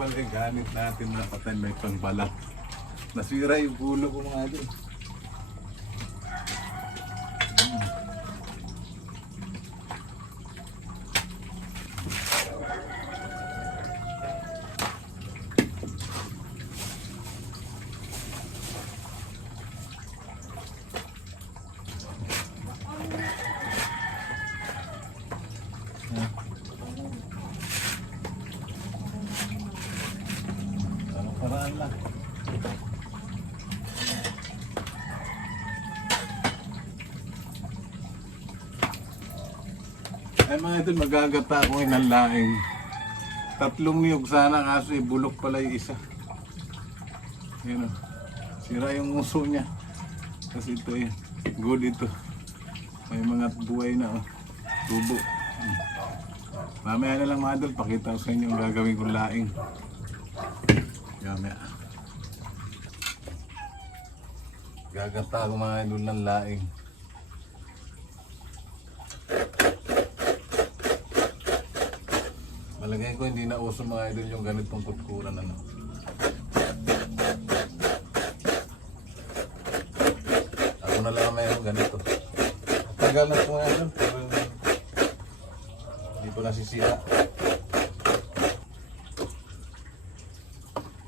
pala yung gamit natin na patay may pangbalat. Nasira yung ulo ko mga idol. Paraan lang. Ay mga idol, magagata ako ng laing. 3 niyog sana kaso bulok pala yung isa. Yun o. Sira yung uso niya. Kasi ito eh. Good ito. May mga buhay na o. Tubo. Mamaya na lang mga idol, pakita ko sa inyo ang gagawin kong laing. Mamaya. Gagata ako mga idol ng laing. Malagay ko hindi na uso mga idol yung ganitong kutkuran ano. Ako na lang mayroon ganito. Tagal na po mga idol pero hindi ko nasisira.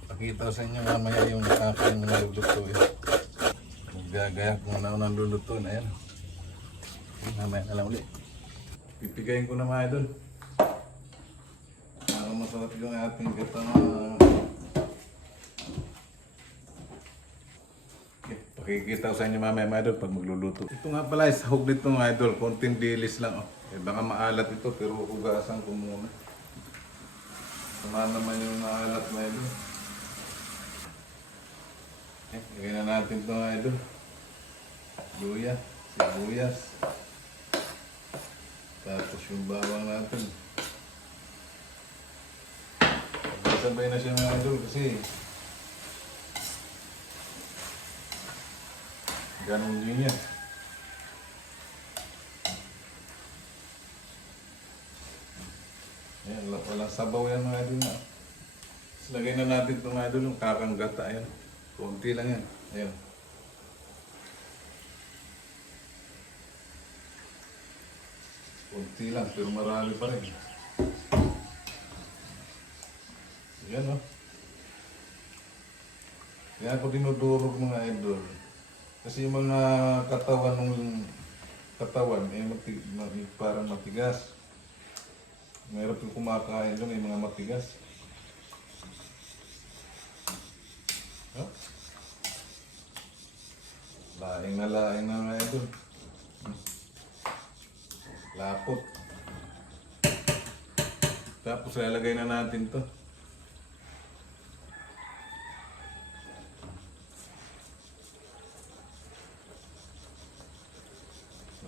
Pakita ko sa inyo mamaya yung aking nalulutuin. Gagayak muna ako ng lulutuin. Ayan. Mamaya na lang ulit. Pipigayin ko na mga idol. Masarap yung ating gata. Okay, pakikita ko sa inyo mamaya mga idol pag magluluto. Ito nga pala is sahog nito mga idol. Konting dilis lang. Oh. Eh, baka maalat ito pero hugasan ko muna. Sama naman yung maalat mga idol. Okay, lagyan na natin ito mga idol. Luya, sibuyas. Tapos yung bawang natin. Sabay na siya mga idol kasi ganun din yan. Ayan, walang sabaw yan mga idol na. Tapos lagay na natin itong mga idol yung kakanggata. Ayan, konti lang yan. Ayan. Konti lang pero marami pa rin. Yan o. Kaya ako dinudurog mga idol. Kasi yung mga katawan ng katawan parang matigas. Mayroon pong kumakain doon, may mga matigas. Huh? Laing na mga idol. Lapot. Tapos lalagay na natin to.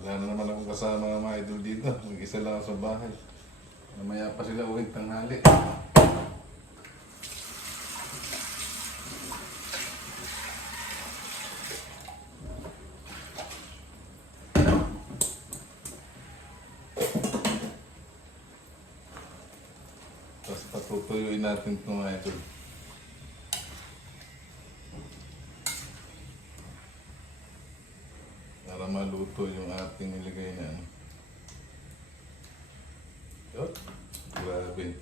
Wala na naman akong kasama mga idol dito. Mag-isa lang ako sa bahay. Mamaya pa sila uwing tanghali. Tapos patutuyuin natin ito mga idol. Para maluto yung ating nilagay na ano. Oh, grabe.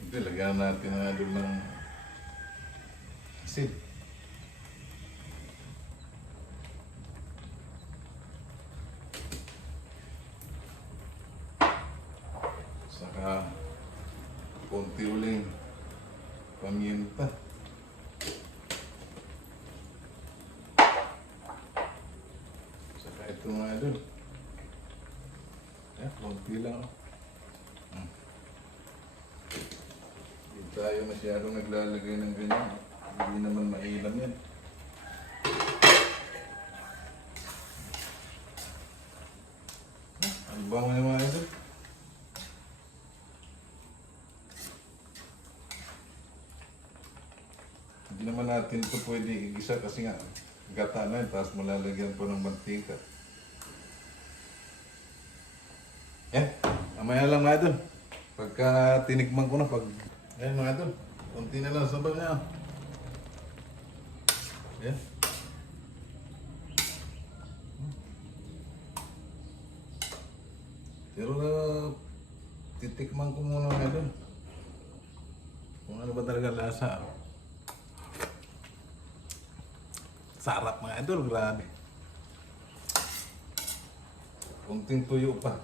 Hindi, lagyan natin na doon ng asin. Saka konti uling paminta. Ito mga idol. Yan, konti lang. Hindi tayo masyadong naglalagay ng ganyan. Hindi naman mailam yan. Ang bango niya mga idol. Hindi naman natin ito pwede igisa kasi nga gata na yun, tapos malalagyan po ng mantika. Yan, mamaya lang mga idol. Pagka tinikman ko na, ayan mga idol, konti na lang sabaw niya. Ayan. Pero titikman ko muna mga idol. Kung ano ba talaga lasa. Sarap mga idol, grabe. Konting tuyo pa.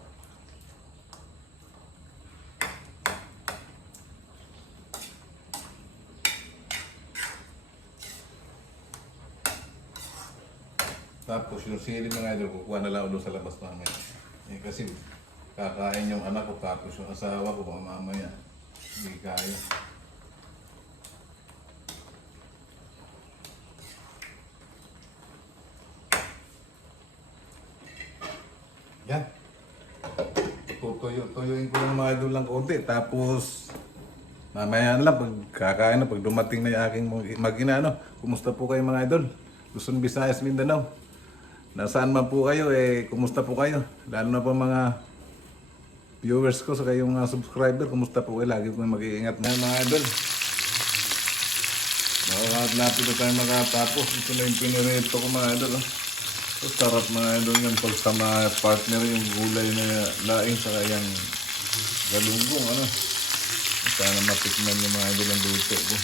Tapos yung sili mga idol, kukuha na lang ulo sa labas mamaya. Kasi kakain yung anak ko, tapos yung asawa ko mamaya. Hindi kaya. Yan. Tuyuin ko lang mga idol lang konti. Tapos mamaya na lang, pag kakain na, pag dumating na yung aking mag-ina, kumusta po kayo mga idol? Luzon, Visayas, Mindanao. Nasaan man po kayo, kumusta po kayo? Lalo na po mga viewers ko, sa kayong mga subscriber, kumusta po kayo? Lagi po mag-iingat na mga idol. Nakakadlapit na tayo makatapos. Ito na yung pinirito ko mga idol. So, sarap mga idol yan pag sa mga partner yung gulay na laing sa kayang galunggong. Sana matikman yung mga idol ang luto ko.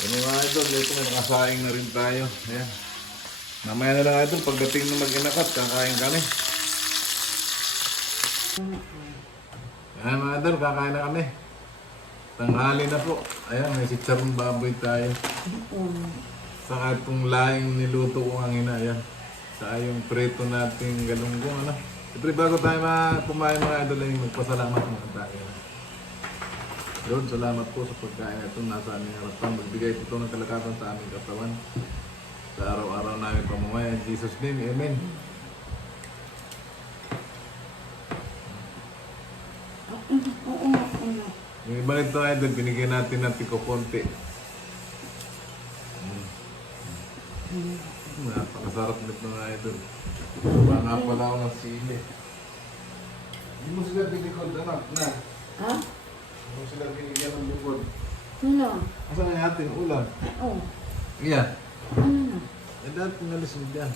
Pero mga idol, ito na nakasaing na rin tayo. Ayan. Mamaya na lang idol, pagdating ng mag-inakat, kakain kami. Ayan mga idol, kakain na kami. Tanghali na po. Ayan, may sitsarong baboy tayo. Saka itong laing niluto ko ang ina. Ayan. Saka yung preto nating galunggong. Siyempre bago tayo kumain mga idol, ay magpasalamat mga tayo. Yun, salamat po sa pagkain ito. Nasa aming harapan. Magbigay ito ng kalakasan sa aming katawan. Sa araw-araw namin pamumuhay. In Jesus' name, Amen. Yung iba nito idol, binigyan natin ng tiko konti. Napakasarap nito mga idol. Baka pala ako ng sili. Hindi mo sila binikod, anak, na? Ha? Hindi mo sila binigyan ng bukod. Ano? Asan ang ating ulam? Oo. Iya. Ano na? Dati nalis mo dyan.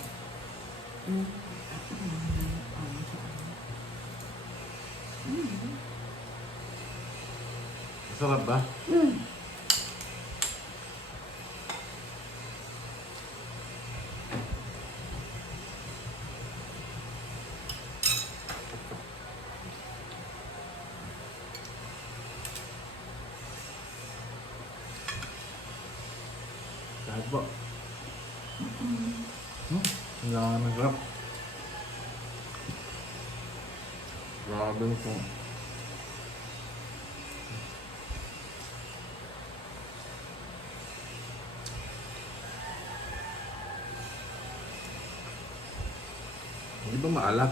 Sarap ba? Kahit po. Wala na grab. Grabe ito. Hindi ba maalat?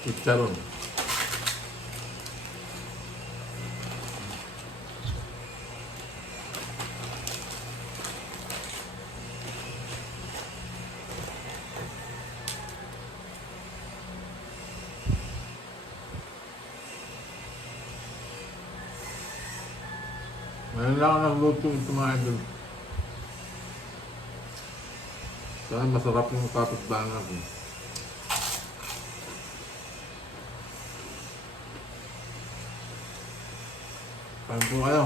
Chicharon. Ngayon lang ako nagluto ito mga idol. Saan masarap yung kapitbahay ko. Kain po kayo.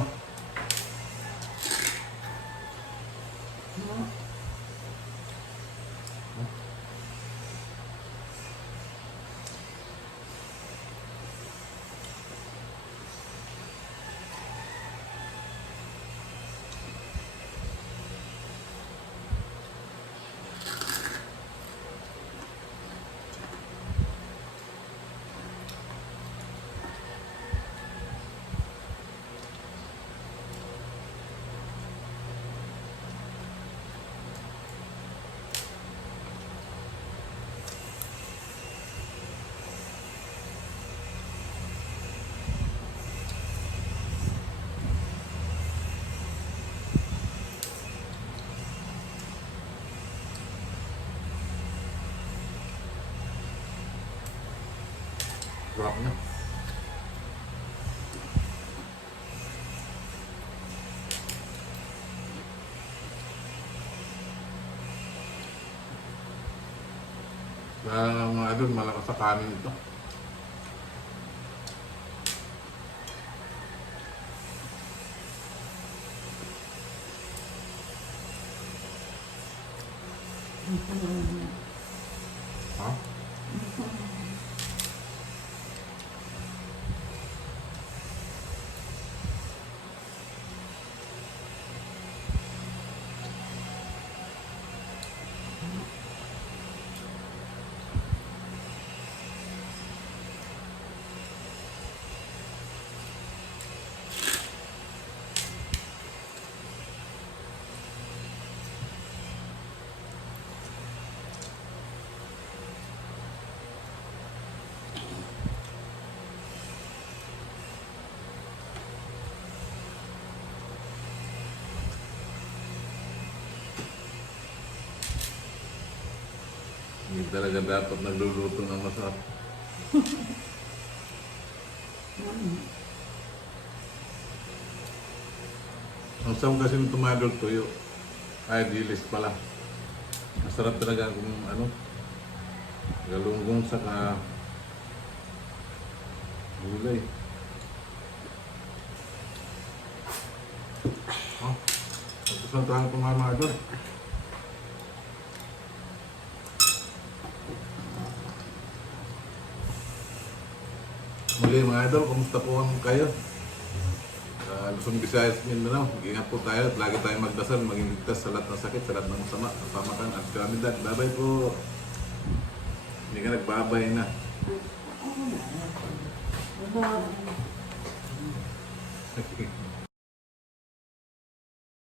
Sarap niya. Mga idol, malakas sa kanin ito. Ha? Hindi talaga dapat nagluluto ng masarap. Ang sawang kasi ng tumadol tuyo. Ay, dilis pala. Masarap talaga kung ano, galunggong saka gulay. Oh, tapos na tayo tumamadol. Muli mga idol, kumusta po kayo? Luzon, Visayas, Mindanao. Ingat po tayo at lagi tayong magdasal, maging ligtas sa lahat ng sakit, sa lahat ng sama, kapamakan at kalamidad. Babay po. Hindi ka nagbabay na. Bye.